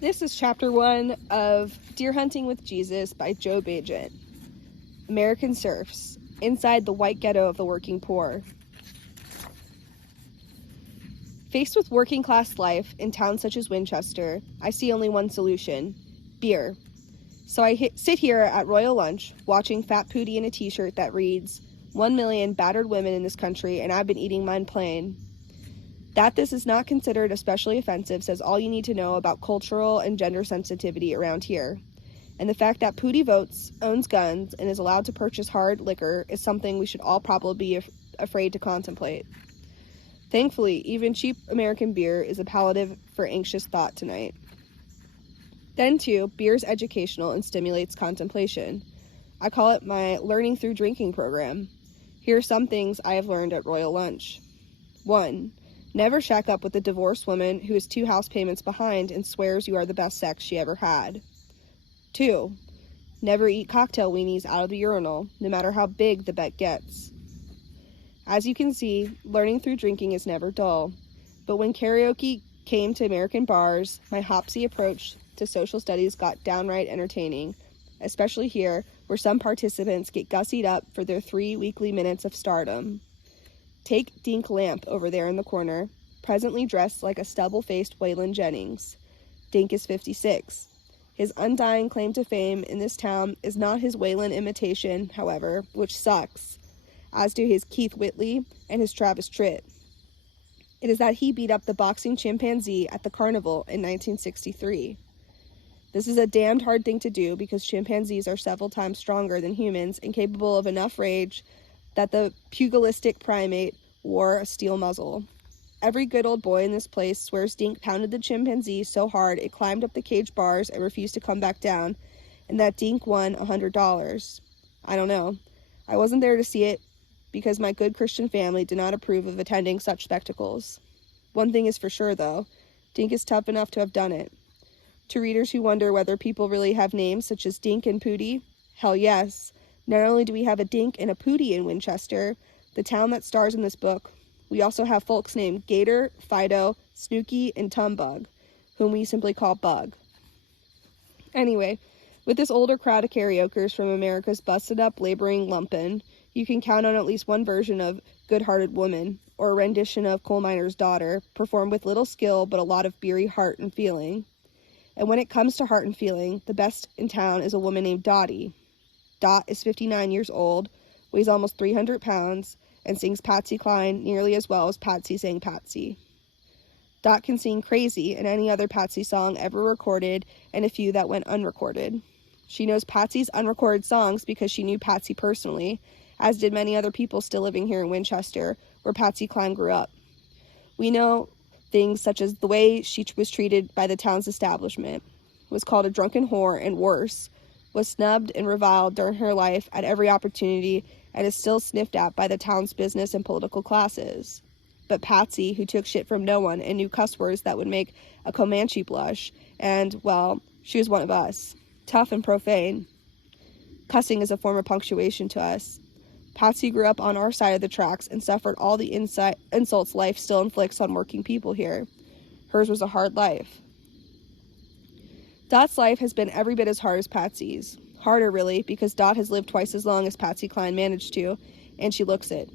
This is chapter 1 of Deer Hunting with Jesus by Joe Bageant. American Serfs, inside the white ghetto of the working poor. Faced with working class life in towns such as Winchester, I see only one solution: beer. So I sit here at Royal Lunch, watching Fat Pootie in a t-shirt that reads, 1 million battered women in this country, and I've been eating mine plain. That this is not considered especially offensive says all you need to know about cultural and gender sensitivity around here. And the fact that Pootie votes, owns guns, and is allowed to purchase hard liquor is something we should all probably be afraid to contemplate. Thankfully, even cheap American beer is a palliative for anxious thought tonight. Then, too, beer is educational and stimulates contemplation. I call it my learning through drinking program. Here are some things I have learned at Royal Lunch. 1. Never shack up with a divorced woman who is 2 house payments behind and swears you are the best sex she ever had. 2. Never eat cocktail weenies out of the urinal, no matter how big the bet gets. As you can see, learning through drinking is never dull. But when karaoke came to American bars, my hopsy approach to social studies got downright entertaining, especially here, where some participants get gussied up for their 3 weekly minutes of stardom. Take Dink Lamp over there in the corner, presently dressed like a stubble-faced Waylon Jennings. Dink is 56. His undying claim to fame in this town is not his Waylon imitation, however, which sucks, as do his Keith Whitley and his Travis Tritt. It is that he beat up the boxing chimpanzee at the carnival in 1963. This is a damned hard thing to do because chimpanzees are several times stronger than humans and capable of enough rage that the pugilistic primate wore a steel muzzle. Every good old boy in this place swears Dink pounded the chimpanzee so hard it climbed up the cage bars and refused to come back down, and that Dink won $100. I don't know. I wasn't there to see it because my good Christian family did not approve of attending such spectacles. One thing is for sure, though. Dink is tough enough to have done it. To readers who wonder whether people really have names such as Dink and Pootie, hell yes. Not only do we have a Dink and a Pootie in Winchester, the town that stars in this book, we also have folks named Gator, Fido, Snooky, and Tumbug, whom we simply call Bug. Anyway, with this older crowd of karaokers from America's busted-up laboring lumpen, you can count on at least one version of Good-Hearted Woman, or a rendition of Coal Miner's Daughter, performed with little skill but a lot of beery heart and feeling. And when it comes to heart and feeling, the best in town is a woman named Dottie. Dot is 59 years old, weighs almost 300 pounds, and sings Patsy Cline nearly as well as Patsy sang Patsy. Dot can sing Crazy and any other Patsy song ever recorded and a few that went unrecorded. She knows Patsy's unrecorded songs because she knew Patsy personally, as did many other people still living here in Winchester, where Patsy Cline grew up. We know things such as the way she was treated by the town's establishment, was called a drunken whore, and worse, was snubbed and reviled during her life at every opportunity and is still sniffed at by the town's business and political classes. But Patsy, who took shit from no one and knew cuss words that would make a Comanche blush, and, well, she was one of us. Tough and profane. Cussing is a form of punctuation to us. Patsy grew up on our side of the tracks and suffered all the insults life still inflicts on working people here. Hers was a hard life. Dot's life has been every bit as hard as Patsy's. Harder, really, because Dot has lived twice as long as Patsy Cline managed to, and she looks it.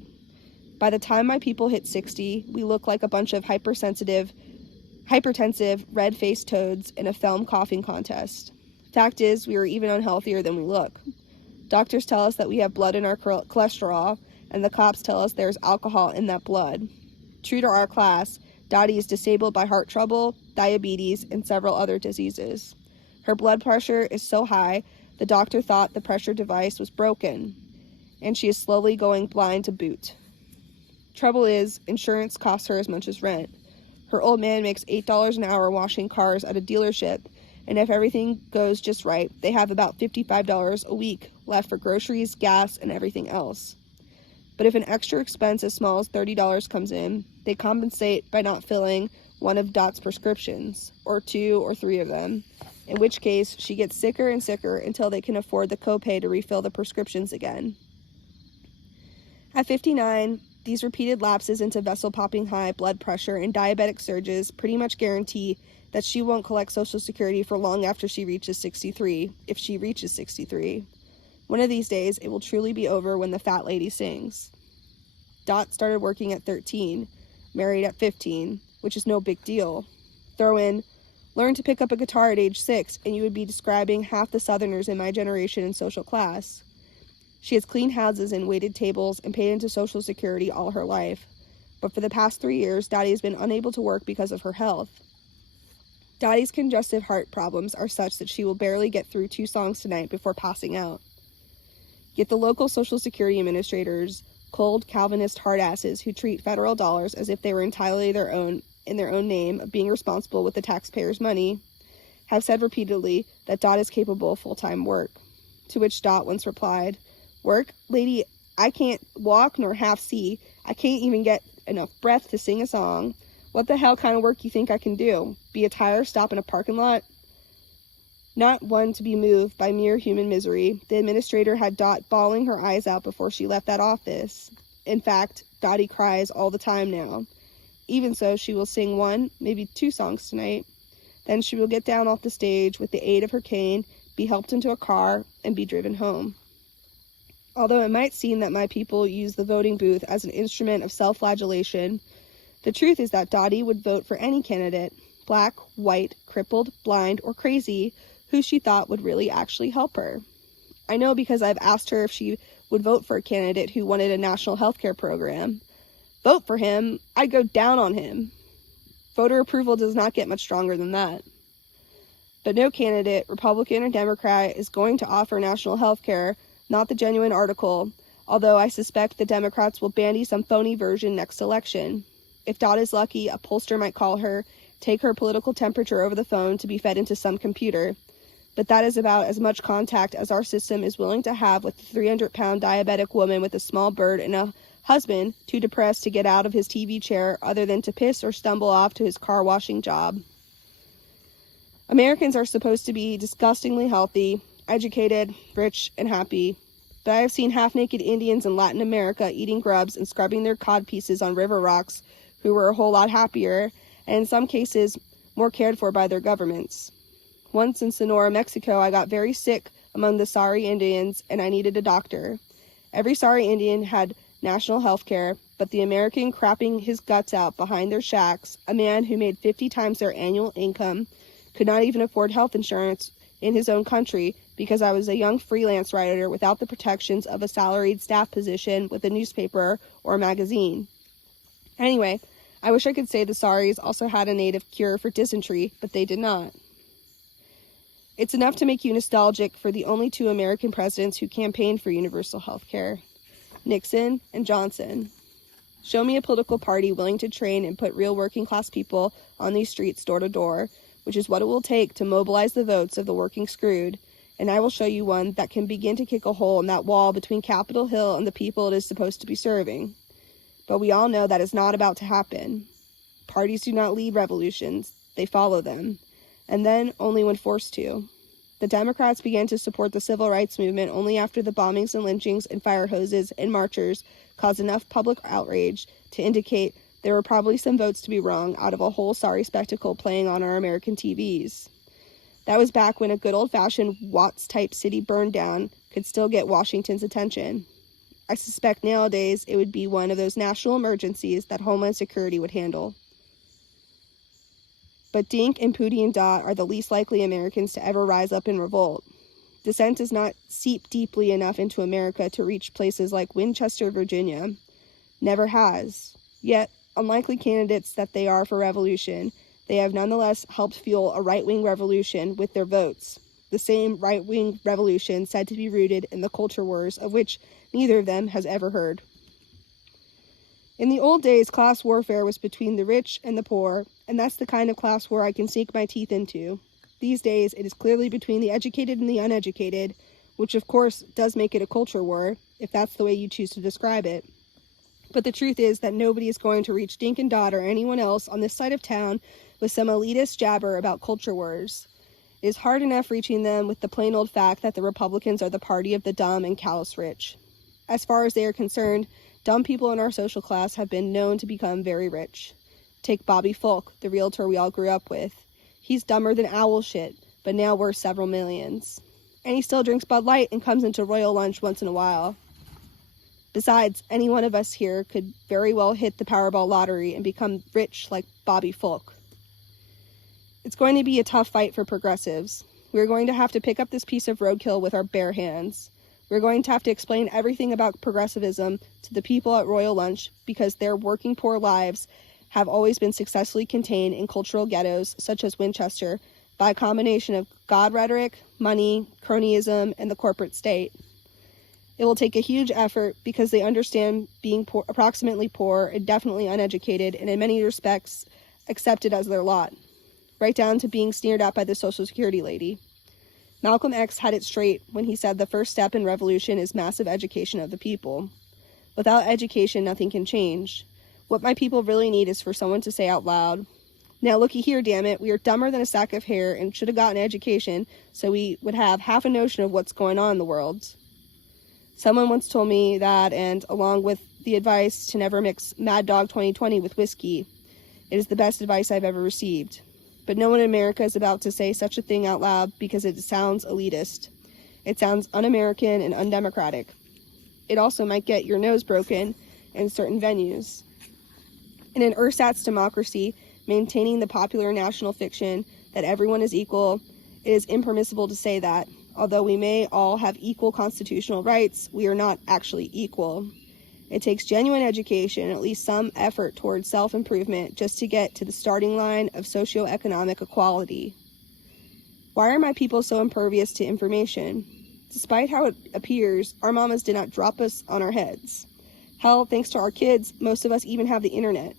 By the time my people hit 60, we look like a bunch of hypertensive, red-faced toads in a film coughing contest. Fact is, we are even unhealthier than we look. Doctors tell us that we have blood in our cholesterol, and the cops tell us there's alcohol in that blood. True to our class, Dottie is disabled by heart trouble, diabetes, and several other diseases. Her blood pressure is so high, the doctor thought the pressure device was broken, and she is slowly going blind to boot. Trouble is, insurance costs her as much as rent. Her old man makes $8 an hour washing cars at a dealership, and if everything goes just right, they have about $55 a week left for groceries, gas, and everything else. But if an extra expense as small as $30 comes in, they compensate by not filling one of Dot's prescriptions, or 2 or 3 of them, in which case she gets sicker and sicker until they can afford the copay to refill the prescriptions again. At 59, these repeated lapses into vessel-popping high blood pressure and diabetic surges pretty much guarantee that she won't collect Social Security for long after she reaches 63, if she reaches 63. One of these days, it will truly be over when the fat lady sings. Dot started working at 13, married at 15, which is no big deal. Throw in, learned to pick up a guitar at age 6, and you would be describing half the Southerners in my generation in social class. She has cleaned houses and waited tables and paid into Social Security all her life. But for the past 3 years, Dottie has been unable to work because of her health. Dottie's congestive heart problems are such that she will barely get through 2 songs tonight before passing out. Yet the local Social Security administrators, cold Calvinist hardasses who treat federal dollars as if they were entirely their own in their own name of being responsible with the taxpayers' money, have said repeatedly that Dot is capable of full-time work. To which Dot once replied, "Work? Lady, I can't walk nor half see. I can't even get enough breath to sing a song. What the hell kind of work you think I can do? Be a tire stop in a parking lot?" Not one to be moved by mere human misery, the administrator had Dot bawling her eyes out before she left that office. In fact, Dottie cries all the time now. Even so, she will sing 1, maybe 2 songs tonight. Then she will get down off the stage with the aid of her cane, be helped into a car, and be driven home. Although it might seem that my people use the voting booth as an instrument of self-flagellation, the truth is that Dottie would vote for any candidate, black, white, crippled, blind, or crazy, who she thought would really actually help her. I know because I've asked her if she would vote for a candidate who wanted a national health care program. Vote for him? I'd go down on him. Voter approval does not get much stronger than that. But no candidate, Republican or Democrat, is going to offer national health care, not the genuine article, although I suspect the Democrats will bandy some phony version next election. If Dot is lucky, a pollster might call her, take her political temperature over the phone to be fed into some computer. But that is about as much contact as our system is willing to have with the 300-pound diabetic woman with a small bird and a husband too depressed to get out of his TV chair other than to piss or stumble off to his car washing job. Americans are supposed to be disgustingly healthy, educated, rich, and happy. But I have seen half-naked Indians in Latin America eating grubs and scrubbing their cod pieces on river rocks who were a whole lot happier, and in some cases, more cared for by their governments. Once in Sonora, Mexico, I got very sick among the Sari Indians, and I needed a doctor. Every Sari Indian had national health care, but the American crapping his guts out behind their shacks, a man who made 50 times their annual income, could not even afford health insurance in his own country because I was a young freelance writer without the protections of a salaried staff position with a newspaper or a magazine. Anyway, I wish I could say the Saris also had a native cure for dysentery, but they did not. It's enough to make you nostalgic for the only 2 American presidents who campaigned for universal health care, Nixon and Johnson. Show me a political party willing to train and put real working class people on these streets door to door, which is what it will take to mobilize the votes of the working screwed, and I will show you one that can begin to kick a hole in that wall between Capitol Hill and the people it is supposed to be serving. But we all know that is not about to happen. Parties do not lead revolutions, they follow them, and then only when forced to. The Democrats began to support the civil rights movement only after the bombings and lynchings and fire hoses and marchers caused enough public outrage to indicate there were probably some votes to be wrung out of a whole sorry spectacle playing on our American TVs. That was back when a good old-fashioned Watts-type city burn down could still get Washington's attention. I suspect nowadays it would be one of those national emergencies that Homeland Security would handle. But Dink and Pootie and Dot are the least likely Americans to ever rise up in revolt. Dissent does not seep deeply enough into America to reach places like Winchester, Virginia. Never has. Yet, unlikely candidates that they are for revolution, they have nonetheless helped fuel a right-wing revolution with their votes. The same right-wing revolution said to be rooted in the culture wars of which neither of them has ever heard. In the old days, class warfare was between the rich and the poor, and that's the kind of class war I can sink my teeth into. These days, it is clearly between the educated and the uneducated, which of course does make it a culture war, if that's the way you choose to describe it. But the truth is that nobody is going to reach Dink and Dot or anyone else on this side of town with some elitist jabber about culture wars. It is hard enough reaching them with the plain old fact that the Republicans are the party of the dumb and callous rich. As far as they are concerned, dumb people in our social class have been known to become very rich. Take Bobby Folk, the realtor we all grew up with. He's dumber than owl shit, but now worth several millions. And he still drinks Bud Light and comes into Royal Lunch once in a while. Besides, any one of us here could very well hit the Powerball lottery and become rich like Bobby Folk. It's going to be a tough fight for progressives. We're going to have to pick up this piece of roadkill with our bare hands. We're going to have to explain everything about progressivism to the people at Royal Lunch because their working poor lives have always been successfully contained in cultural ghettos such as Winchester by a combination of God rhetoric, money, cronyism, and the corporate state. It will take a huge effort because they understand being poor, approximately poor and definitely uneducated, and in many respects accepted as their lot, right down to being sneered at by the Social Security lady. Malcolm X had it straight when he said the first step in revolution is massive education of the people. Without education, nothing can change. What my people really need is for someone to say out loud, "Now looky here, damn it, we are dumber than a sack of hair and should have gotten education so we would have half a notion of what's going on in the world." Someone once told me that, and along with the advice to never mix Mad Dog 2020 with whiskey, it is the best advice I've ever received. But no one in America is about to say such a thing out loud because it sounds elitist. It sounds un-American and undemocratic. It also might get your nose broken in certain venues. In an ersatz democracy, maintaining the popular national fiction that everyone is equal, it is impermissible to say that. Although we may all have equal constitutional rights, we are not actually equal. It takes genuine education and at least some effort towards self-improvement just to get to the starting line of socioeconomic equality. Why are my people so impervious to information? Despite how it appears, our mamas did not drop us on our heads. Hell, thanks to our kids, most of us even have the internet.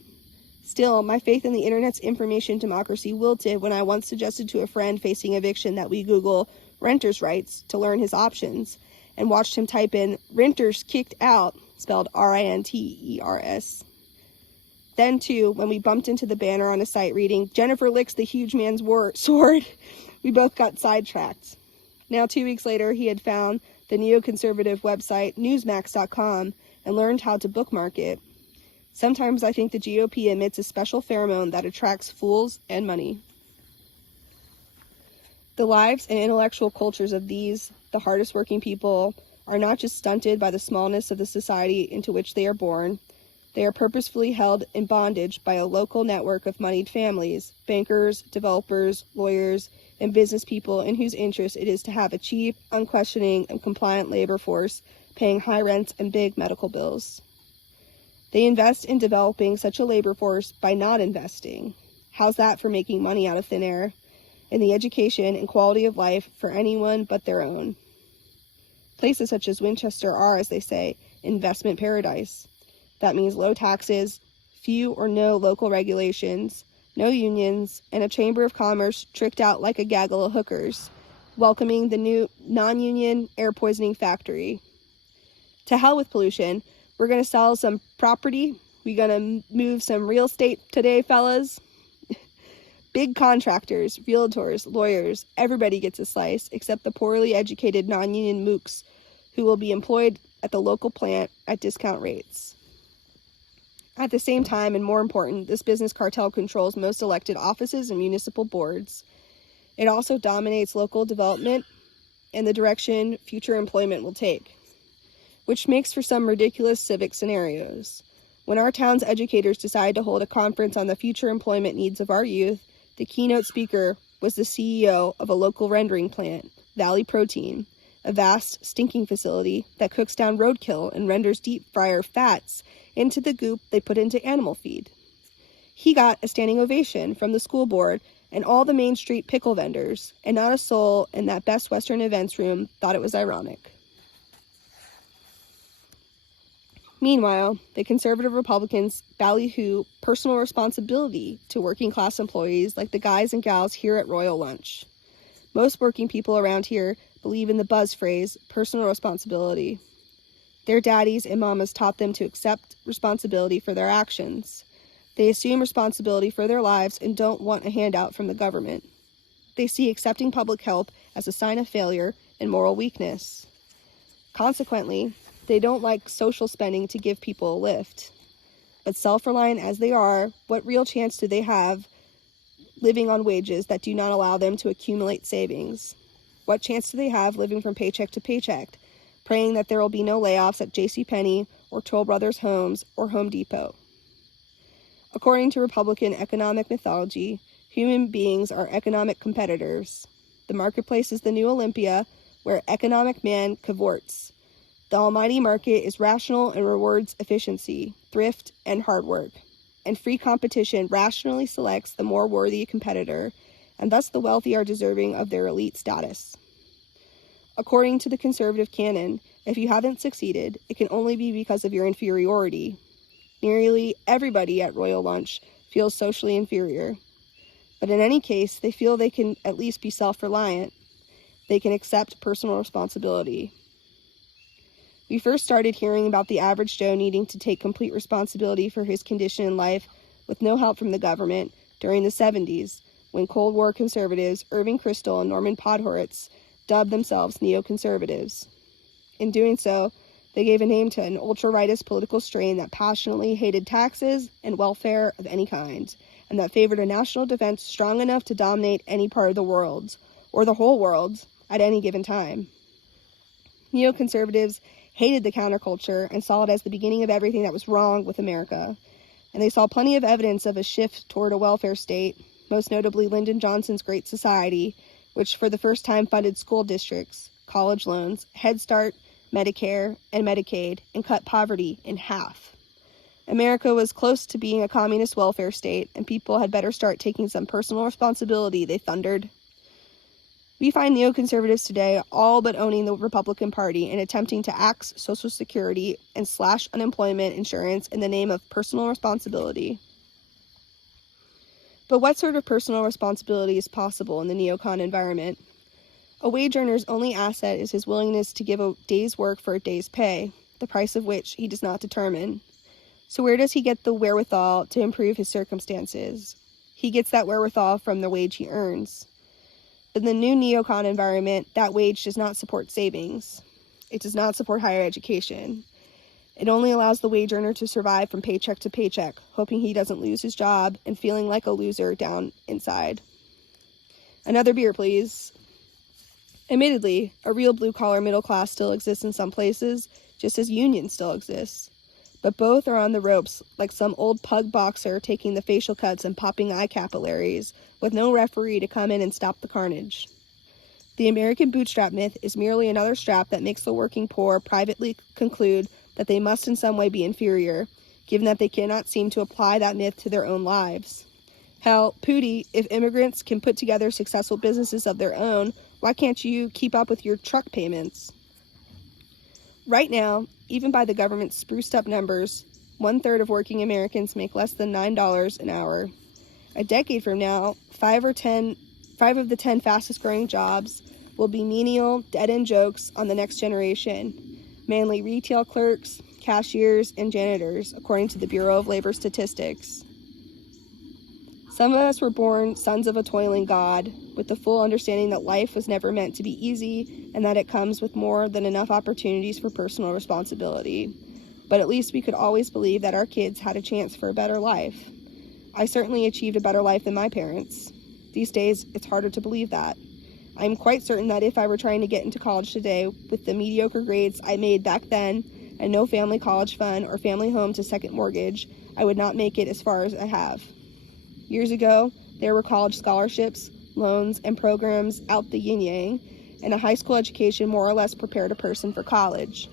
Still, my faith in the internet's information democracy wilted when I once suggested to a friend facing eviction that we Google renters' rights to learn his options, and watched him type in "renters kicked out," spelled R-I-N-T-E-R-S. Then, too, when we bumped into the banner on a site reading "Jennifer licks the huge man's sword," we both got sidetracked. Now, 2 weeks later, he had found the neoconservative website Newsmax.com and learned how to bookmark it. Sometimes I think the GOP emits a special pheromone that attracts fools and money. The lives and intellectual cultures of these, the hardest working people, are not just stunted by the smallness of the society into which they are born. They are purposefully held in bondage by a local network of moneyed families, bankers, developers, lawyers, and business people in whose interest it is to have a cheap, unquestioning, and compliant labor force paying high rents and big medical bills. They invest in developing such a labor force by not investing. How's that for making money out of thin air? In the education and quality of life for anyone but their own. Places such as Winchester are, as they say, investment paradise. That means low taxes, few or no local regulations, no unions, and a chamber of commerce tricked out like a gaggle of hookers, welcoming the new non-union air poisoning factory. To hell with pollution, we're going to sell some property, we're going to move some real estate today, fellas. Big contractors, realtors, lawyers, everybody gets a slice except the poorly educated non-union mooks who will be employed at the local plant at discount rates. At the same time, and more important, this business cartel controls most elected offices and municipal boards. It also dominates local development and the direction future employment will take, which makes for some ridiculous civic scenarios. When our town's educators decided to hold a conference on the future employment needs of our youth, the keynote speaker was the CEO of a local rendering plant, Valley Protein, a vast, stinking facility that cooks down roadkill and renders deep fryer fats into the goop they put into animal feed. He got a standing ovation from the school board and all the Main Street pickle vendors, and not a soul in that Best Western events room thought it was ironic. Meanwhile, the conservative Republicans ballyhoo personal responsibility to working class employees like the guys and gals here at Royal Lunch. Most working people around here believe in the buzz phrase, personal responsibility. Their daddies and mamas taught them to accept responsibility for their actions. They assume responsibility for their lives and don't want a handout from the government. They see accepting public help as a sign of failure and moral weakness. Consequently, they don't like social spending to give people a lift. But self-reliant as they are, what real chance do they have living on wages that do not allow them to accumulate savings? What chance do they have living from paycheck to paycheck, praying that there will be no layoffs at JCPenney or Toll Brothers Homes or Home Depot? According to Republican economic mythology, human beings are economic competitors. The marketplace is the new Olympia, where economic man cavorts. The almighty market is rational and rewards efficiency, thrift, and hard work. And free competition rationally selects the more worthy competitor, and thus the wealthy are deserving of their elite status. According to the conservative canon, if you haven't succeeded, it can only be because of your inferiority. Nearly everybody at Royal Lunch feels socially inferior. But in any case, they feel they can at least be self-reliant. They can accept personal responsibility. We first started hearing about the average Joe needing to take complete responsibility for his condition in life with no help from the government during the 70s, when Cold War conservatives Irving Kristol and Norman Podhoretz dubbed themselves neoconservatives. In doing so, they gave a name to an ultra-rightist political strain that passionately hated taxes and welfare of any kind, and that favored a national defense strong enough to dominate any part of the world, or the whole world, at any given time. Neoconservatives hated the counterculture and saw it as the beginning of everything that was wrong with America, and they saw plenty of evidence of a shift toward a welfare state, most notably Lyndon Johnson's Great Society, which for the first time funded school districts, college loans, Head Start, Medicare, and Medicaid, and cut poverty in half. America was close to being a communist welfare state, and people had better start taking some personal responsibility, they thundered. We find neoconservatives today all but owning the Republican Party and attempting to axe Social Security and slash unemployment insurance in the name of personal responsibility. But what sort of personal responsibility is possible in the neocon environment? A wage earner's only asset is his willingness to give a day's work for a day's pay, the price of which he does not determine. So where does he get the wherewithal to improve his circumstances? He gets that wherewithal from the wage he earns. In the new neocon environment, that wage does not support savings. It does not support higher education. It only allows the wage earner to survive from paycheck to paycheck, hoping he doesn't lose his job and feeling like a loser down inside. Another beer, please. Admittedly, a real blue-collar middle class still exists in some places, just as unions still exist. But both are on the ropes, like some old pug boxer taking the facial cuts and popping eye capillaries, with no referee to come in and stop the carnage. The American bootstrap myth is merely another strap that makes the working poor privately conclude that they must in some way be inferior, given that they cannot seem to apply that myth to their own lives. Hell, Pootie, if immigrants can put together successful businesses of their own, why can't you keep up with your truck payments? Right now, even by the government's spruced-up numbers, 1/3 of working Americans make less than $9 an hour. A decade from now, 5 of the 10 fastest-growing jobs will be menial, dead-end jokes on the next generation, mainly retail clerks, cashiers, and janitors, according to the Bureau of Labor Statistics. Some of us were born sons of a toiling God, with the full understanding that life was never meant to be easy and that it comes with more than enough opportunities for personal responsibility. But at least we could always believe that our kids had a chance for a better life. I certainly achieved a better life than my parents. These days, it's harder to believe that. I'm quite certain that if I were trying to get into college today with the mediocre grades I made back then and no family college fund or family home to second mortgage, I would not make it as far as I have. Years ago, there were college scholarships, loans, and programs out the yin-yang, and a high school education more or less prepared a person for college.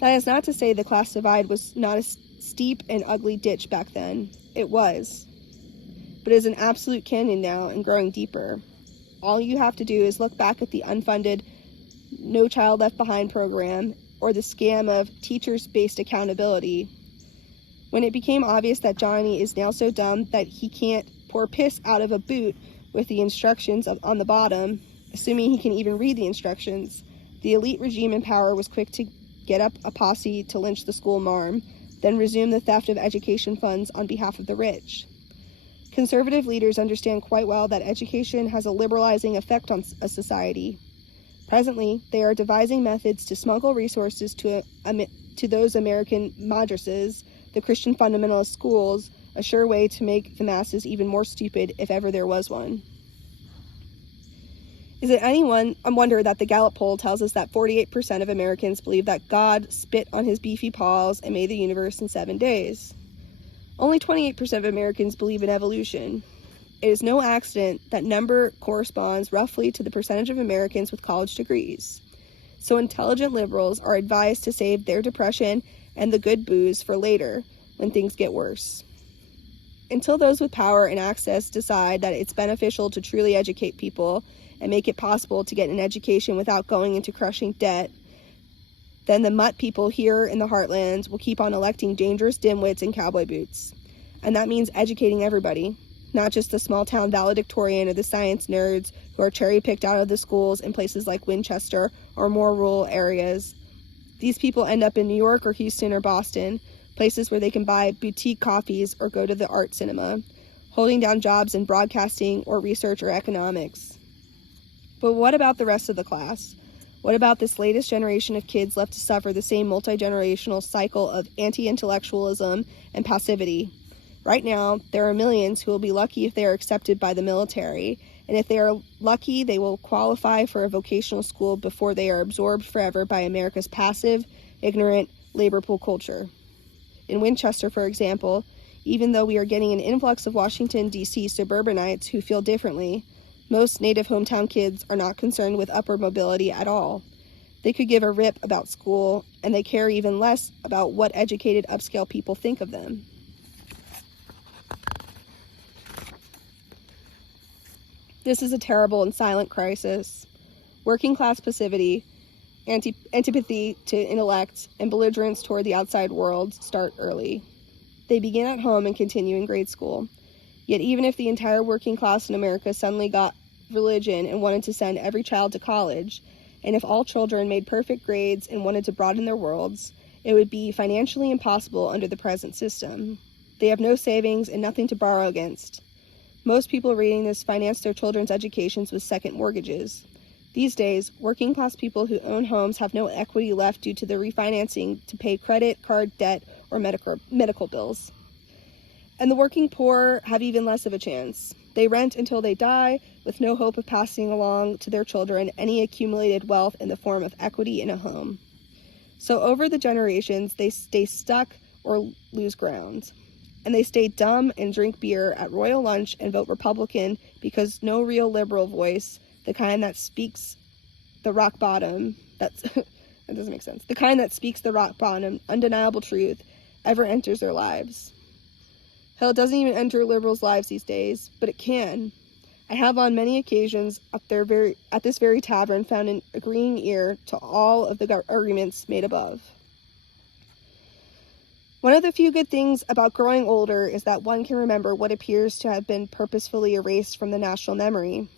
That is not to say the class divide was not a steep and ugly ditch back then. It was. But it is an absolute canyon now and growing deeper. All you have to do is look back at the unfunded No Child Left Behind program or the scam of teachers-based accountability. When it became obvious that Johnny is now so dumb that he can't pour piss out of a boot with the instructions on the bottom, assuming he can even read the instructions, the elite regime in power was quick to get up a posse to lynch the school marm, then resume the theft of education funds on behalf of the rich. Conservative leaders understand quite well that education has a liberalizing effect on a society. Presently, they are devising methods to smuggle resources to those American madrasas, the Christian fundamentalist schools, a sure way to make the masses even more stupid if ever there was one. Is it any wonder that the Gallup poll tells us that 48% of Americans believe that God spit on his beefy paws and made the universe in 7 days? Only 28% of Americans believe in evolution. It is no accident that number corresponds roughly to the percentage of Americans with college degrees. So intelligent liberals are advised to save their depression and the good booze for later, when things get worse. Until those with power and access decide that it's beneficial to truly educate people and make it possible to get an education without going into crushing debt, then the mutt people here in the heartland will keep on electing dangerous dimwits in cowboy boots. And that means educating everybody, not just the small-town valedictorian or the science nerds who are cherry-picked out of the schools in places like Winchester or more rural areas. These people end up in New York or Houston or Boston, places where they can buy boutique coffees or go to the art cinema, holding down jobs in broadcasting or research or economics. But what about the rest of the class? What about this latest generation of kids left to suffer the same multi-generational cycle of anti-intellectualism and passivity? Right now, there are millions who will be lucky if they are accepted by the military, and if they are lucky, they will qualify for a vocational school before they are absorbed forever by America's passive, ignorant labor pool culture. In Winchester, for example, even though we are getting an influx of Washington, D.C. suburbanites who feel differently, most native hometown kids are not concerned with upward mobility at all. They could give a rip about school, and they care even less about what educated upscale people think of them. This is a terrible and silent crisis. Working class passivity, antipathy to intellect, and belligerence toward the outside world start early. They begin at home and continue in grade school. Yet even if the entire working class in America suddenly got religion and wanted to send every child to college, and if all children made perfect grades and wanted to broaden their worlds, it would be financially impossible under the present system. They have no savings and nothing to borrow against. Most people reading this finance their children's educations with second mortgages. These days, working class people who own homes have no equity left due to the refinancing to pay credit card debt or medical bills. And the working poor have even less of a chance. They rent until they die, with no hope of passing along to their children any accumulated wealth in the form of equity in a home. So over the generations, they stay stuck or lose ground. And they stay dumb and drink beer at Royal Lunch and vote Republican because no real liberal voice, the kind that speaks the rock bottom, that doesn't make sense, the kind that speaks the rock bottom, undeniable truth, ever enters their lives. Hell, it doesn't even enter liberals' lives these days, but it can. I have on many occasions at this very tavern found an agreeing ear to all of the arguments made above. One of the few good things about growing older is that one can remember what appears to have been purposefully erased from the national memory.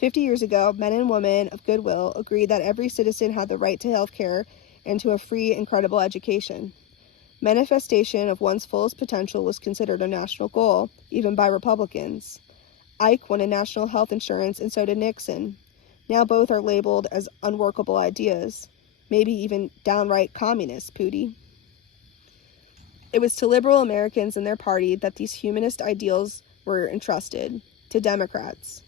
50 years ago, men and women of goodwill agreed that every citizen had the right to health care and to a free and credible education. Manifestation of one's fullest potential was considered a national goal, even by Republicans. Ike wanted national health insurance, and so did Nixon. Now both are labeled as unworkable ideas, maybe even downright communist, Pootie. It was to liberal Americans and their party that these humanist ideals were entrusted, to Democrats,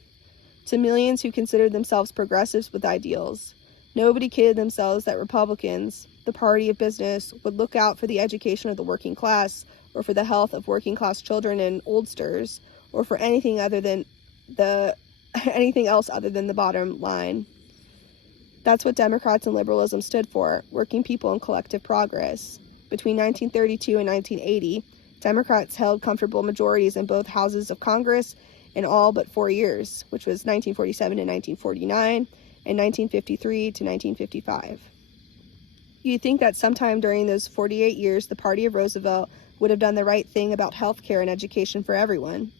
to millions who considered themselves progressives with ideals. Nobody kidded themselves that Republicans, the party of business, would look out for the education of the working class, or for the health of working class children and oldsters, or for anything else other than the bottom line. That's what Democrats and liberalism stood for, working people and collective progress. Between 1932 and 1980, Democrats held comfortable majorities in both houses of Congress in all but 4 years, which was 1947 to 1949 and 1953 to 1955. You'd think that sometime during those 48 years, the party of Roosevelt would have done the right thing about health care and education for everyone,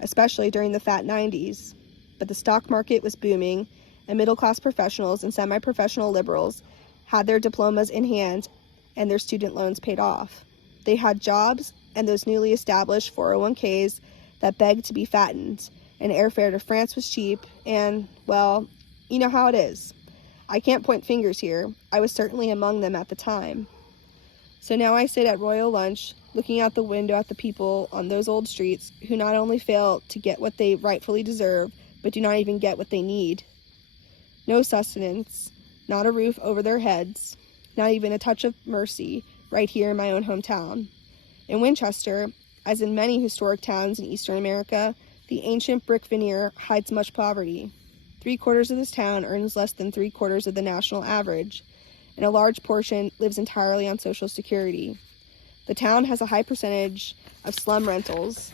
especially during the fat 90s. But the stock market was booming, and middle-class professionals and semi-professional liberals had their diplomas in hand and their student loans paid off. They had jobs and those newly established 401ks that begged to be fattened, and airfare to France was cheap, and, well, you know how it is. I can't point fingers here. I was certainly among them at the time. So now I sit at Royal Lunch, looking out the window at the people on those old streets who not only fail to get what they rightfully deserve, but do not even get what they need. No sustenance, not a roof over their heads, not even a touch of mercy right here in my own hometown. In Winchester, as in many historic towns in Eastern America, the ancient brick veneer hides much poverty. 3/4 of this town earns less than 3/4 of the national average, and a large portion lives entirely on Social Security. The town has a high percentage of slum rentals,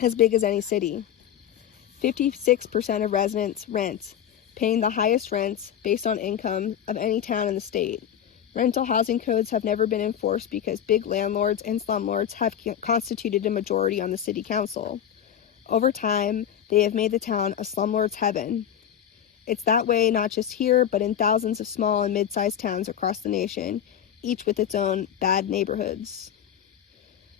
as big as any city. 56% of residents rent, paying the highest rents based on income of any town in the state. Rental housing codes have never been enforced because big landlords and slumlords have constituted a majority on the city council. Over time, they have made the town a slumlord's heaven. It's that way not just here, but in thousands of small and mid-sized towns across the nation, each with its own bad neighborhoods.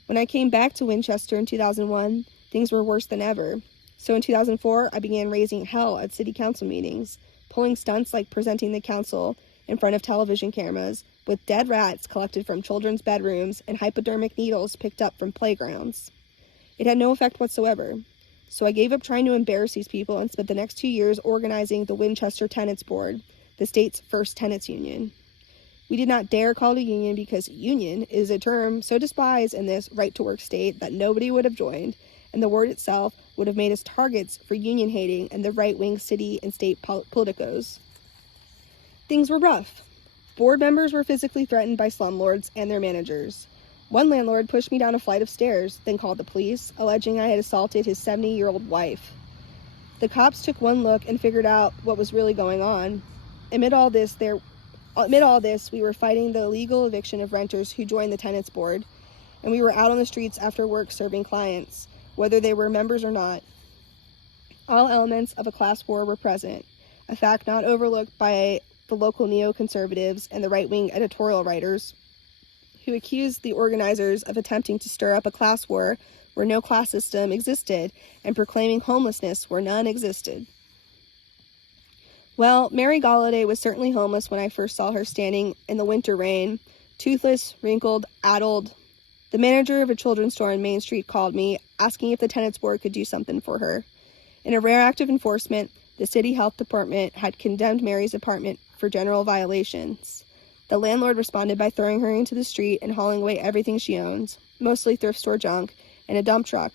When I came back to Winchester in 2001, things were worse than ever. So in 2004, I began raising hell at city council meetings, pulling stunts like presenting the council in front of television cameras with dead rats collected from children's bedrooms and hypodermic needles picked up from playgrounds. It had no effect whatsoever. So I gave up trying to embarrass these people and spent the next 2 years organizing the Winchester Tenants Board, the state's first tenants union. We did not dare call it a union because union is a term so despised in this right-to-work state that nobody would have joined, and the word itself would have made us targets for union hating and the right-wing city and state politicos. Things were rough. Board members were physically threatened by slumlords and their managers. One landlord pushed me down a flight of stairs, then called the police, alleging I had assaulted his 70-year-old wife. The cops took one look and figured out what was really going on. Amid all this, we were fighting the illegal eviction of renters who joined the tenants board, and we were out on the streets after work serving clients, whether they were members or not. All elements of a class war were present, a fact not overlooked by the local neoconservatives and the right-wing editorial writers, who accused the organizers of attempting to stir up a class war where no class system existed and proclaiming homelessness where none existed. Well, Mary Golliday was certainly homeless when I first saw her standing in the winter rain, toothless, wrinkled, addled. The manager of a children's store on Main Street called me, asking if the tenants board could do something for her. In a rare act of enforcement, the city health department had condemned Mary's apartment for general violations. The landlord responded by throwing her into the street and hauling away everything she owned, mostly thrift store junk, in a dump truck.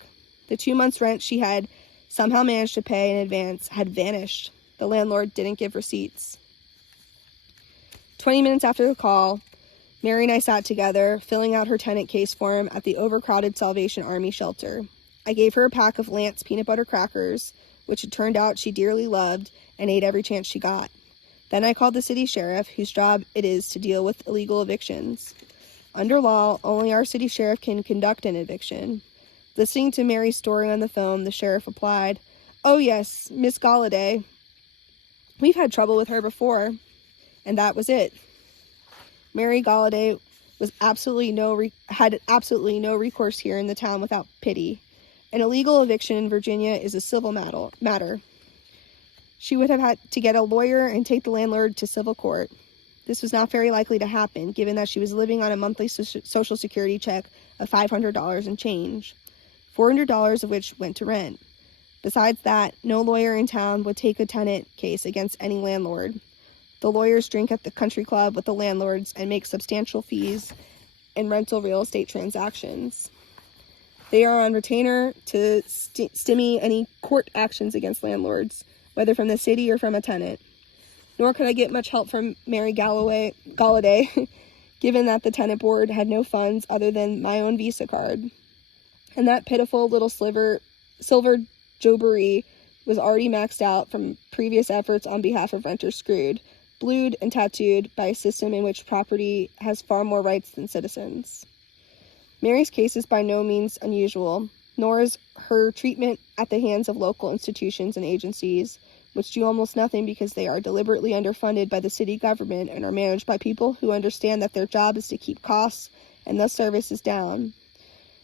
The 2 months' rent she had somehow managed to pay in advance had vanished. The landlord didn't give receipts. 20 minutes after the call, Mary and I sat together, filling out her tenant case form at the overcrowded Salvation Army shelter. I gave her a pack of Lance peanut butter crackers, which it turned out she dearly loved and ate every chance she got. Then I called the city sheriff, whose job it is to deal with illegal evictions. Under law, only our city sheriff can conduct an eviction. Listening to Mary's story on the phone, the sheriff replied, "Oh yes, Miss Golliday. We've had trouble with her before." And that was it. Mary Golliday had absolutely no recourse here in the town without pity. An illegal eviction in Virginia is a civil matter. She would have had to get a lawyer and take the landlord to civil court. This was not very likely to happen, given that she was living on a monthly Social Security check of $500 and change, $400 of which went to rent. Besides that, no lawyer in town would take a tenant case against any landlord. The lawyers drink at the country club with the landlords and make substantial fees in rental real estate transactions. They are on retainer to stymie any court actions against landlords, whether from the city or from a tenant. Nor could I get much help from Mary Golliday, given that the tenant board had no funds other than my own Visa card. And that pitiful little silver jobbery was already maxed out from previous efforts on behalf of renters screwed, blued and tattooed by a system in which property has far more rights than citizens. Mary's case is by no means unusual, nor is her treatment at the hands of local institutions and agencies, which do almost nothing because they are deliberately underfunded by the city government and are managed by people who understand that their job is to keep costs and thus services down.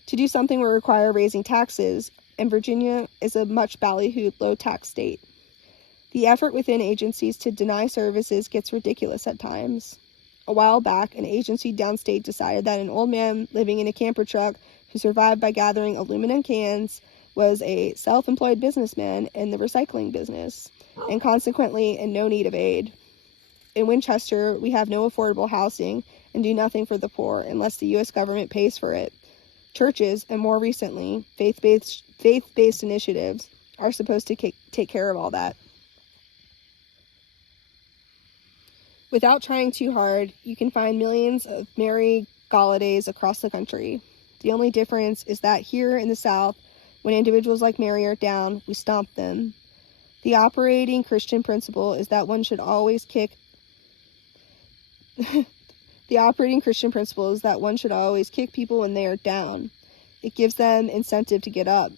To do something will require raising taxes, and Virginia is a much ballyhooed low-tax state. The effort within agencies to deny services gets ridiculous at times. A while back, an agency downstate decided that an old man living in a camper truck who survived by gathering aluminum cans was a self-employed businessman in the recycling business, and consequently in no need of aid. In Winchester, we have no affordable housing and do nothing for the poor unless the U.S. government pays for it. Churches, and more recently, faith-based initiatives, are supposed to take care of all that. Without trying too hard, you can find millions of Mary Gollidays across the country. The only difference is that here in the South, when individuals like Mary are down, we stomp them. The operating Christian principle is that one should always kick people when they are down. It gives them incentive to get up.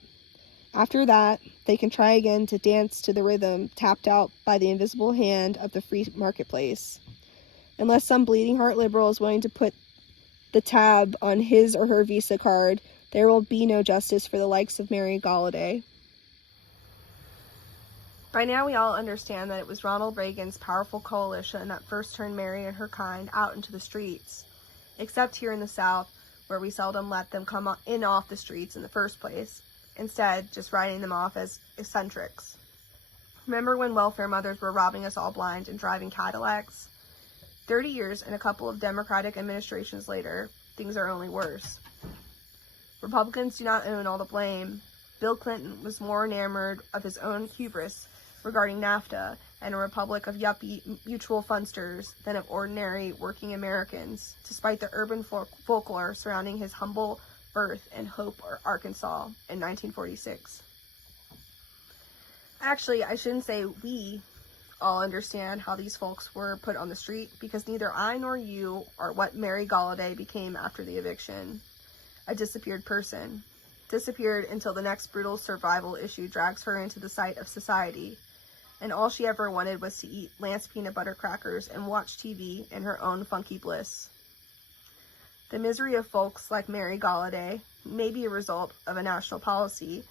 After that, they can try again to dance to the rhythm tapped out by the invisible hand of the free marketplace. Unless some bleeding heart liberal is willing to put the tab on his or her Visa card, there will be no justice for the likes of Mary Golliday. By now we all understand that it was Ronald Reagan's powerful coalition that first turned Mary and her kind out into the streets, except here in the South, where we seldom let them come in off the streets in the first place, instead just writing them off as eccentrics. Remember when welfare mothers were robbing us all blind and driving Cadillacs? 30 years and a couple of Democratic administrations later, things are only worse. Republicans do not own all the blame. Bill Clinton was more enamored of his own hubris regarding NAFTA and a republic of yuppie mutual fundsters than of ordinary working Americans, despite the urban folklore surrounding his humble birth in Hope, Arkansas in 1946. Actually, I shouldn't say we all understand how these folks were put on the street, because neither I nor you are what Mary Golliday became after the eviction. A disappeared person. Disappeared until the next brutal survival issue drags her into the sight of society. And all she ever wanted was to eat Lance peanut butter crackers and watch TV in her own funky bliss. The misery of folks like Mary Golliday may be a result of a national policy,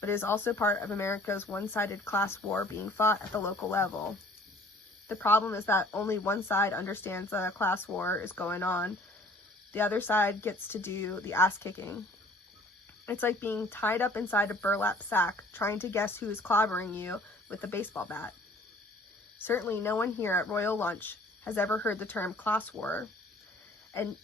but is also part of America's one-sided class war being fought at the local level. The problem is that only one side understands that a class war is going on. The other side gets to do the ass-kicking. It's like being tied up inside a burlap sack, trying to guess who is clobbering you with a baseball bat. Certainly no one here at Royal Lunch has ever heard the term class war, and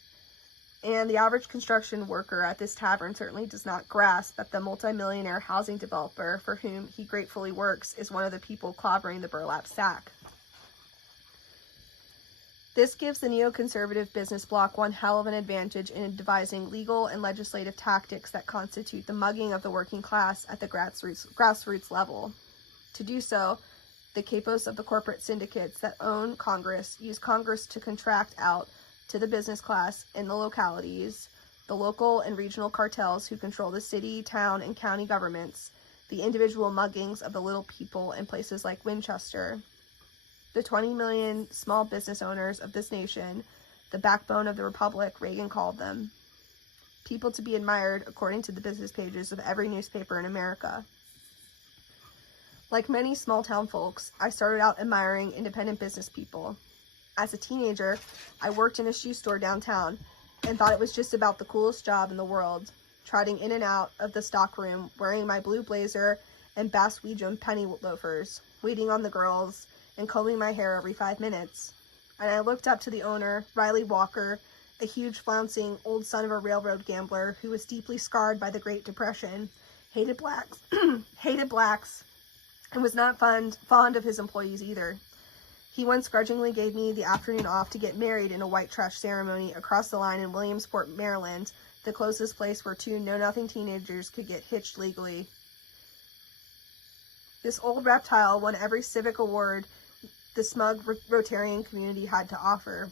the average construction worker at this tavern certainly does not grasp that the multimillionaire housing developer for whom he gratefully works is one of the people clobbering the burlap sack. This gives the neoconservative business bloc one hell of an advantage in devising legal and legislative tactics that constitute the mugging of the working class at the grassroots level. To do so, the capos of the corporate syndicates that own Congress use Congress to contract out to the business class in the localities, the local and regional cartels who control the city, town, and county governments, the individual muggings of the little people in places like Winchester, the 20 million small business owners of this nation, the backbone of the republic, Reagan called them. People to be admired according to the business pages of every newspaper in America. Like many small-town folks, I started out admiring independent business people. As a teenager, I worked in a shoe store downtown and thought it was just about the coolest job in the world, trotting in and out of the stockroom, wearing my blue blazer and Bass Weejum penny loafers, waiting on the girls, and combing my hair every 5 minutes. And I looked up to the owner, Riley Walker, a huge, flouncing, old son of a railroad gambler who was deeply scarred by the Great Depression, hated blacks, and was not fond of his employees either. He once grudgingly gave me the afternoon off to get married in a white trash ceremony across the line in Williamsport, Maryland, the closest place where two know-nothing teenagers could get hitched legally. This old reptile won every civic award the smug Rotarian community had to offer.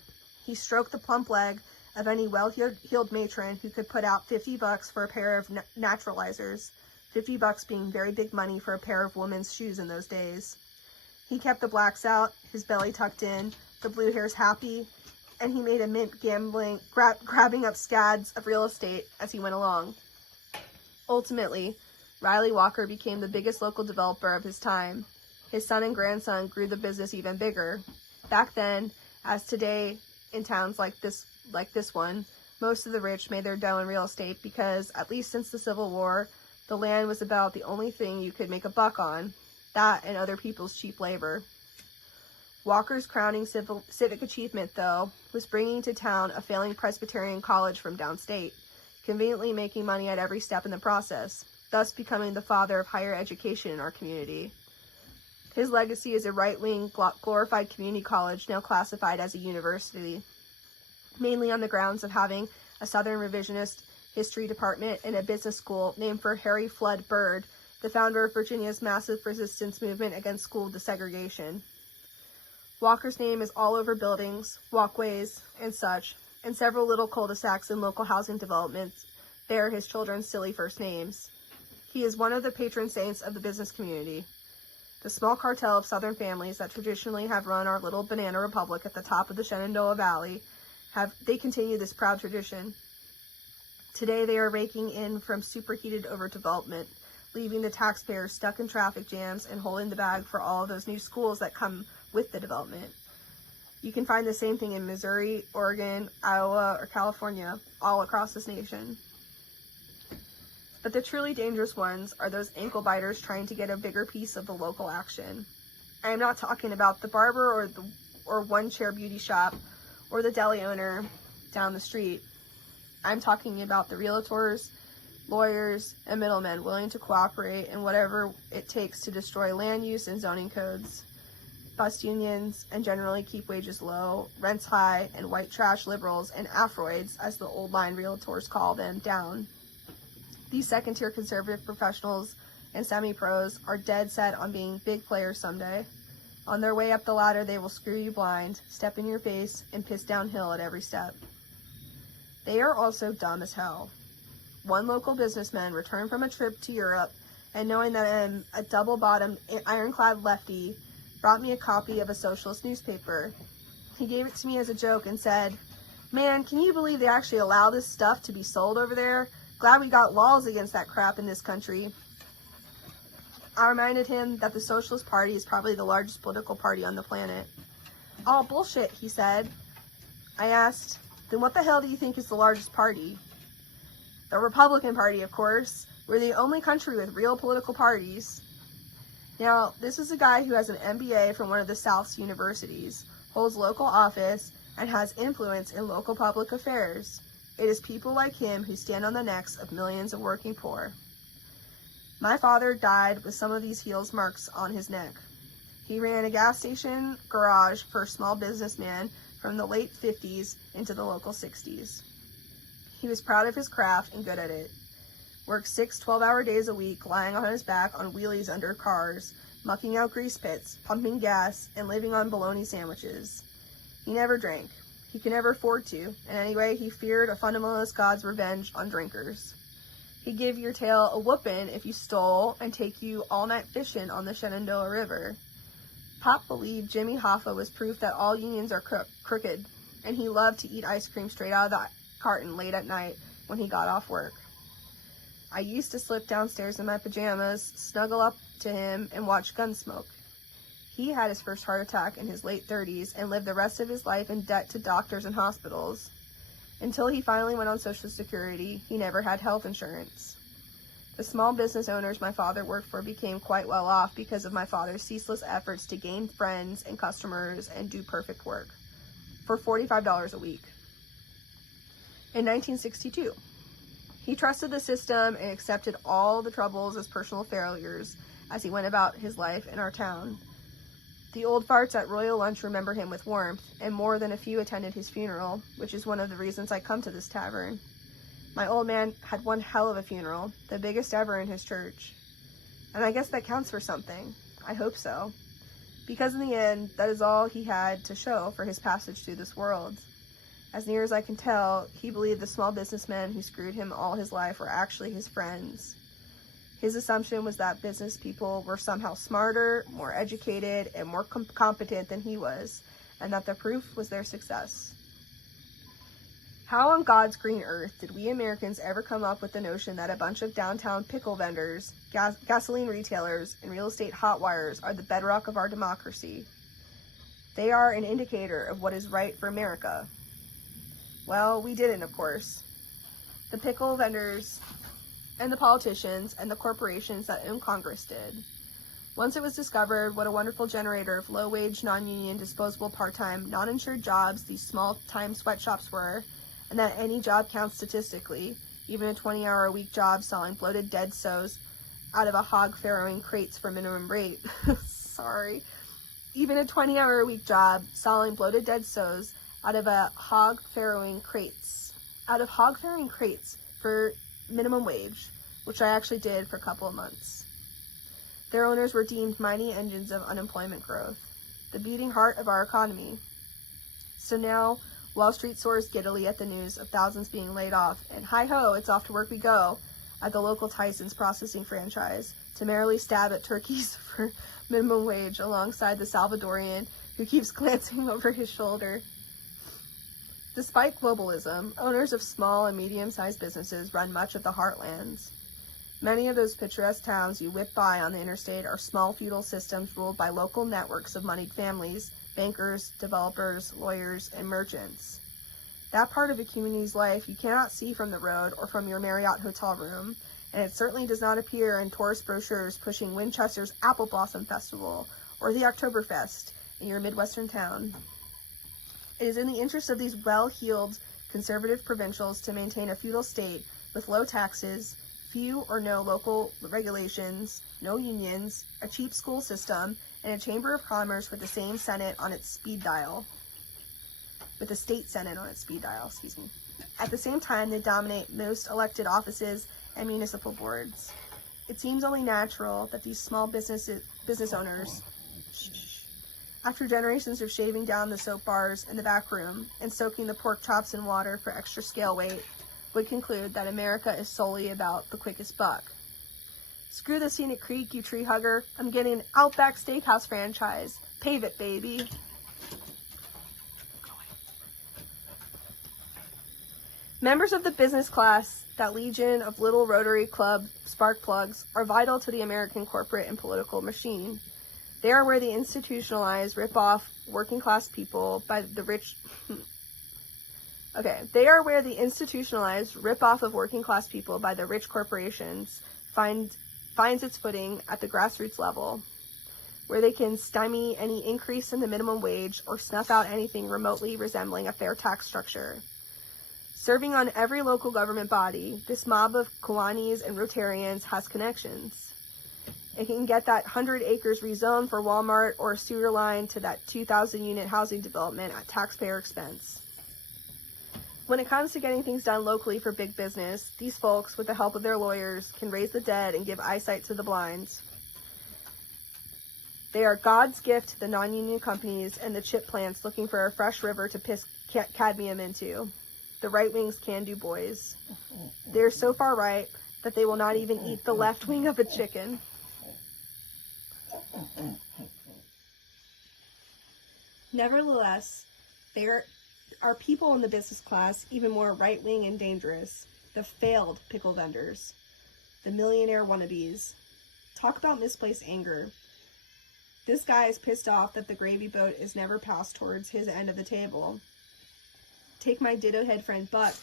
He stroked the plump leg of any well-heeled matron who could put out $50 for a pair of naturalizers, $50 being very big money for a pair of women's shoes in those days. He kept the blacks out, his belly tucked in, the blue hairs happy, and he made a mint grabbing up scads of real estate as he went along. Ultimately, Riley Walker became the biggest local developer of his time. His son and grandson grew the business even bigger. Back then, as today, in towns like this one, most of the rich made their dough in real estate because, at least since the Civil War, the land was about the only thing you could make a buck on, that and other people's cheap labor. Walker's crowning civic achievement, though, was bringing to town a failing Presbyterian college from downstate, conveniently making money at every step in the process, thus becoming the father of higher education in our community. His legacy is a right-wing, glorified community college now classified as a university, mainly on the grounds of having a Southern revisionist history department and a business school named for Harry Flood Bird, the founder of Virginia's massive resistance movement against school desegregation. Walker's name is all over buildings, walkways, and such, and several little cul-de-sacs and local housing developments bear his children's silly first names. He is one of the patron saints of the business community. The small cartel of Southern families that traditionally have run our little banana republic at the top of the Shenandoah Valley they continue this proud tradition. Today they are raking in from superheated overdevelopment, leaving the taxpayers stuck in traffic jams and holding the bag for all of those new schools that come with the development. You can find the same thing in Missouri, Oregon, Iowa, or California, all across this nation. But the truly dangerous ones are those ankle biters trying to get a bigger piece of the local action. I am not talking about the barber or one-chair beauty shop or the deli owner down the street. I'm talking about the realtors, lawyers, and middlemen willing to cooperate in whatever it takes to destroy land use and zoning codes, bust unions, and generally keep wages low, rents high, and white trash liberals and Afroids, as the old line realtors call them, down. These second-tier conservative professionals and semi-pros are dead set on being big players someday. On their way up the ladder, they will screw you blind, step in your face, and piss downhill at every step. They are also dumb as hell. One local businessman returned from a trip to Europe, and knowing that I am a double-bottomed, ironclad lefty, brought me a copy of a socialist newspaper. He gave it to me as a joke and said, "Man, can you believe they actually allow this stuff to be sold over there? Glad we got laws against that crap in this country." I reminded him that the Socialist Party is probably the largest political party on the planet. "Oh, bullshit," he said. I asked, "Then what the hell do you think is the largest party?" "The Republican Party, of course. We're the only country with real political parties." Now, this is a guy who has an MBA from one of the South's universities, holds local office, and has influence in local public affairs. It is people like him who stand on the necks of millions of working poor. My father died with some of these heels marks on his neck. He ran a gas station garage for a small businessman from the late 50s into the local 60s. He was proud of his craft and good at it. Worked 6 12-hour days a week, lying on his back on wheelies under cars, mucking out grease pits, pumping gas, and living on bologna sandwiches. He never drank. He could never afford to, and anyway, he feared a fundamentalist god's revenge on drinkers. He'd give your tail a whooping if you stole and take you all night fishing on the Shenandoah River. Pop believed Jimmy Hoffa was proof that all unions are crooked, and he loved to eat ice cream straight out of the carton late at night when he got off work. I used to slip downstairs in my pajamas, snuggle up to him, and watch Gunsmoke. He had his first heart attack in his late 30s and lived the rest of his life in debt to doctors and hospitals. Until he finally went on Social Security, he never had health insurance. The small business owners my father worked for became quite well off because of my father's ceaseless efforts to gain friends and customers and do perfect work for $45 a week. In 1962, he trusted the system and accepted all the troubles as personal failures as he went about his life in our town. The old farts at Royal Lunch remember him with warmth, and more than a few attended his funeral, which is one of the reasons I come to this tavern. My old man had one hell of a funeral, the biggest ever in his church. And I guess that counts for something. I hope so. Because in the end, that is all he had to show for his passage through this world. As near as I can tell, he believed the small businessmen who screwed him all his life were actually his friends. His assumption was that business people were somehow smarter, more educated, and more competent than he was, and that the proof was their success. How on God's green earth did we Americans ever come up with the notion that a bunch of downtown pickle vendors, gasoline retailers, and real estate hotwires are the bedrock of our democracy? They are an indicator of what is right for America. Well, we didn't, of course. The pickle vendors and the politicians and the corporations that own Congress did. Once it was discovered what a wonderful generator of low-wage, non-union, disposable, part-time, non-insured jobs these small-time sweatshops were, and that any job counts statistically, even a 20-hour-a-week job selling bloated dead sows out of a hog farrowing crates for minimum rate. Sorry. Even a 20-hour-a-week job selling bloated dead sows out of hog farrowing crates for minimum wage, which I actually did for a couple of months. Their owners were deemed mighty engines of unemployment growth, the beating heart of our economy. So now, Wall Street soars giddily at the news of thousands being laid off, and hi-ho, it's off to work we go at the local Tyson's processing franchise to merrily stab at turkeys for minimum wage alongside the Salvadorian who keeps glancing over his shoulder. Despite globalism, owners of small and medium-sized businesses run much of the heartlands. Many of those picturesque towns you whip by on the interstate are small feudal systems ruled by local networks of moneyed families, bankers, developers, lawyers, and merchants. That part of a community's life you cannot see from the road or from your Marriott hotel room, and it certainly does not appear in tourist brochures pushing Winchester's Apple Blossom Festival or the Oktoberfest in your Midwestern town. It is in the interest of these well-heeled conservative provincials to maintain a feudal state with low taxes, few or no local regulations, no unions, a cheap school system, and a chamber of commerce with the same Senate on its speed dial. With the state Senate on its speed dial, excuse me. At the same time, they dominate most elected offices and municipal boards. It seems only natural that these small business owners, after generations of shaving down the soap bars in the back room and soaking the pork chops in water for extra scale weight, would conclude that America is solely about the quickest buck. Screw the Scenic Creek, you tree hugger. I'm getting an Outback Steakhouse franchise. Pave it, baby. Members of the business class, that legion of little Rotary Club spark plugs, are vital to the American corporate and political machine. They are where the institutionalized rip-off working class people by the rich... They are where the institutionalized rip-off of working class people by the rich corporations finds its footing at the grassroots level, where they can stymie any increase in the minimum wage or snuff out anything remotely resembling a fair tax structure. Serving on every local government body, this mob of Kiwanis and Rotarians has connections. It can get that 100 acres rezoned for Walmart or a sewer line to that 2,000-unit housing development at taxpayer expense. When it comes to getting things done locally for big business, these folks, with the help of their lawyers, can raise the dead and give eyesight to the blind. They are God's gift to the non-union companies and the chip plants looking for a fresh river to piss cadmium into. The right-wing's can-do boys. They're so far right that they will not even eat the left wing of a chicken. Nevertheless, there are people in the business class even more right-wing and dangerous. The failed pickle vendors. The millionaire wannabes. Talk about misplaced anger. This guy is pissed off that the gravy boat is never passed towards his end of the table. Take my ditto-head friend Buck,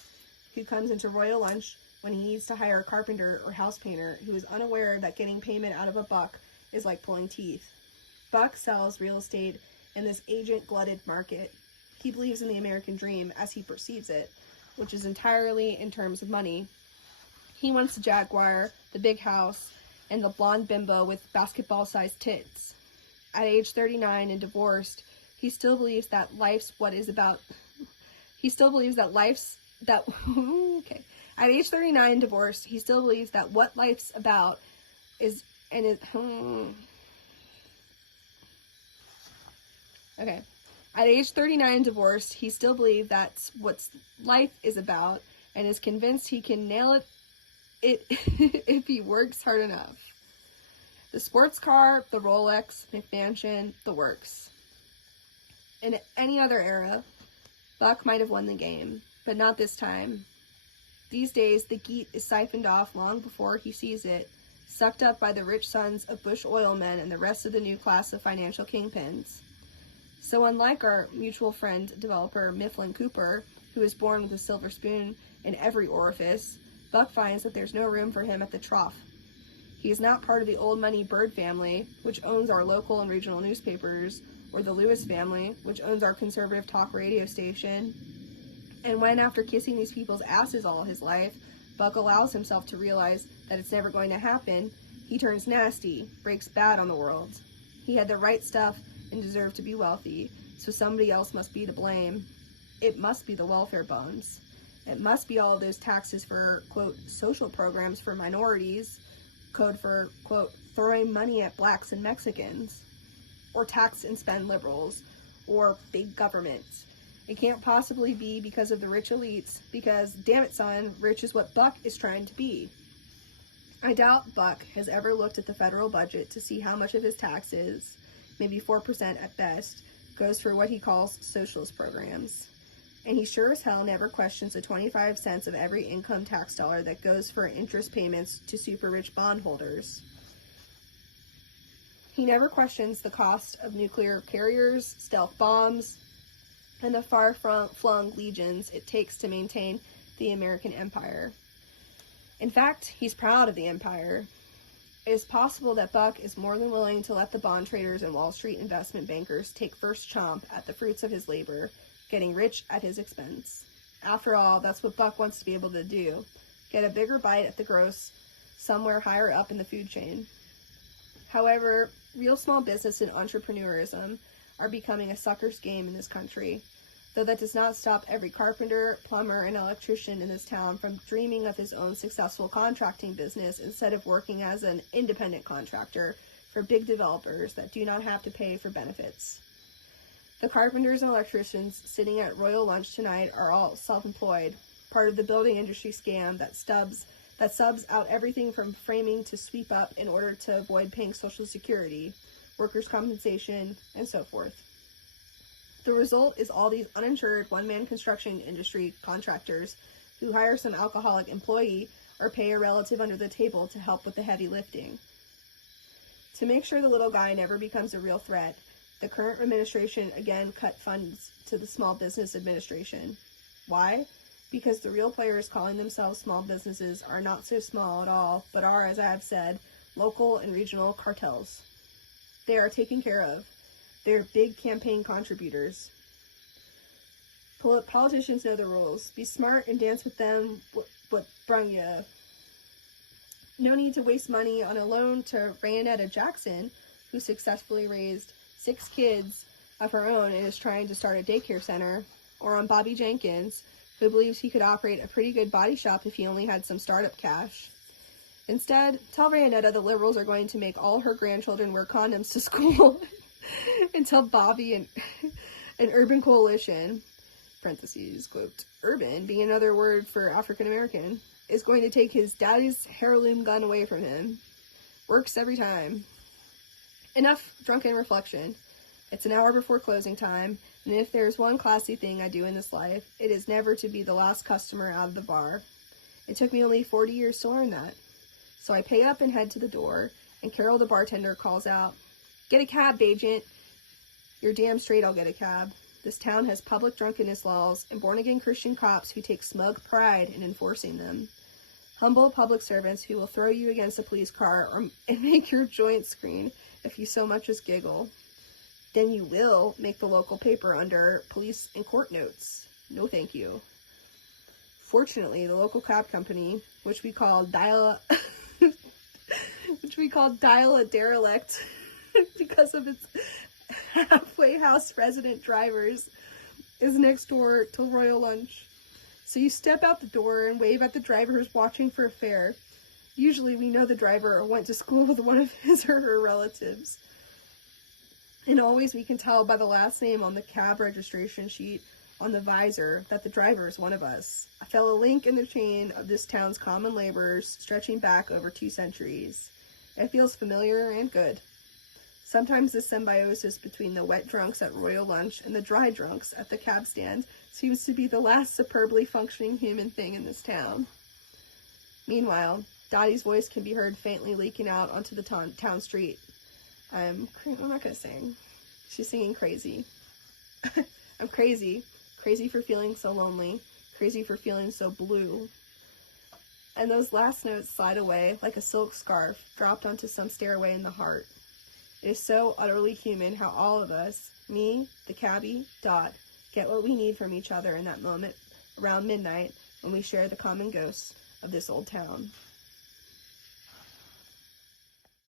who comes into Royal Lunch when he needs to hire a carpenter or house painter who is unaware that getting payment out of a buck is like pulling teeth. Buck sells real estate in this agent-glutted market. He believes in the American dream as he perceives it, which is entirely in terms of money. He wants the Jaguar, the big house, and the blonde bimbo with basketball-sized tits. At age 39 and divorced, he still believes that life's what is about... At age 39 and divorced, he still believes that what life's about is... At age 39 and divorced, he still believes that's what life is about and is convinced he can nail it if he works hard enough. The sports car, the Rolex, McMansion, the works. In any other era, Buck might have won the game, but not this time. These days, the geat is siphoned off long before he sees it, sucked up by the rich sons of Bush oilmen and the rest of the new class of financial kingpins. So unlike our mutual friend developer Mifflin Cooper, who is born with a silver spoon in every orifice, Buck finds that there's no room for him at the trough. He is not part of the old money Bird family, which owns our local and regional newspapers, or the Lewis family, which owns our conservative talk radio station. And when, after kissing these people's asses all his life, Buck allows himself to realize that it's never going to happen, he turns nasty, breaks bad on the world. He had the right stuff and deserved to be wealthy, so somebody else must be to blame. It must be the welfare bonds. It must be all of those taxes for, quote, social programs for minorities, code for, quote, throwing money at blacks and Mexicans, or tax and spend liberals, or big government. It can't possibly be because of the rich elites, because, damn it, son, rich is what Buck is trying to be. I doubt Buck has ever looked at the federal budget to see how much of his taxes, maybe 4% at best, goes for what he calls socialist programs. And he sure as hell never questions the 25 cents of every income tax dollar that goes for interest payments to super rich bondholders. He never questions the cost of nuclear carriers, stealth bombs, and the far-flung legions it takes to maintain the American empire. In fact, he's proud of the empire. It is possible that Buck is more than willing to let the bond traders and Wall Street investment bankers take first chomp at the fruits of his labor, getting rich at his expense. After all, that's what Buck wants to be able to do, get a bigger bite at the gross somewhere higher up in the food chain. However, real small business and entrepreneurism are becoming a sucker's game in this country, though that does not stop every carpenter, plumber, and electrician in this town from dreaming of his own successful contracting business instead of working as an independent contractor for big developers that do not have to pay for benefits. The carpenters and electricians sitting at Royal Lunch tonight are all self-employed, part of the building industry scam that subs out everything from framing to sweep up in order to avoid paying Social Security, workers' compensation, and so forth. The result is all these uninsured one-man construction industry contractors who hire some alcoholic employee or pay a relative under the table to help with the heavy lifting. To make sure the little guy never becomes a real threat, the current administration again cut funds to the Small Business Administration. Why? Because the real players calling themselves small businesses are not so small at all, but are, as I have said, local and regional cartels. They are taken care of. They're big campaign contributors. Politicians know the rules. Be smart and dance with them what brung ya. No need to waste money on a loan to Rayanetta Jackson, who successfully raised 6 kids of her own and is trying to start a daycare center, or on Bobby Jenkins, who believes he could operate a pretty good body shop if he only had some startup cash. Instead, tell Rayanetta the liberals are going to make all her grandchildren wear condoms to school until Bobby and an urban coalition, parentheses, quote, urban being another word for African American, is going to take his daddy's heirloom gun away from him. Works every time. Enough drunken reflection. It's an hour before closing time, and if there's one classy thing I do in this life, it is never to be the last customer out of the bar. It took me only 40 years to learn that. So I pay up and head to the door, and Carol the bartender calls out, "Get a cab, Bageant." You're damn straight I'll get a cab. This town has public drunkenness laws and born-again Christian cops who take smug pride in enforcing them. Humble public servants who will throw you against a police car and make your joint screen if you so much as giggle. Then you will make the local paper under police and court notes. No thank you. Fortunately, the local cab company, which we call Dial a Derelict because of its halfway house resident drivers, is next door to Royal Lunch. So you step out the door and wave at the driver who's watching for a fare. Usually we know the driver went to school with one of his or her relatives. And always we can tell by the last name on the cab registration sheet on the visor that the driver is one of us, a fellow link in the chain of this town's common labors stretching back over 2 centuries. It feels familiar and good. Sometimes the symbiosis between the wet drunks at Royal Lunch and the dry drunks at the cab stand seems to be the last superbly functioning human thing in this town. Meanwhile, Dottie's voice can be heard faintly leaking out onto the town street. I'm not gonna sing. She's singing crazy. I'm crazy, crazy for feeling so lonely, crazy for feeling so blue. And those last notes slide away like a silk scarf dropped onto some stairway in the heart. It is so utterly human how all of us, me, the cabbie, Dot, get what we need from each other in that moment around midnight when we share the common ghost of this old town.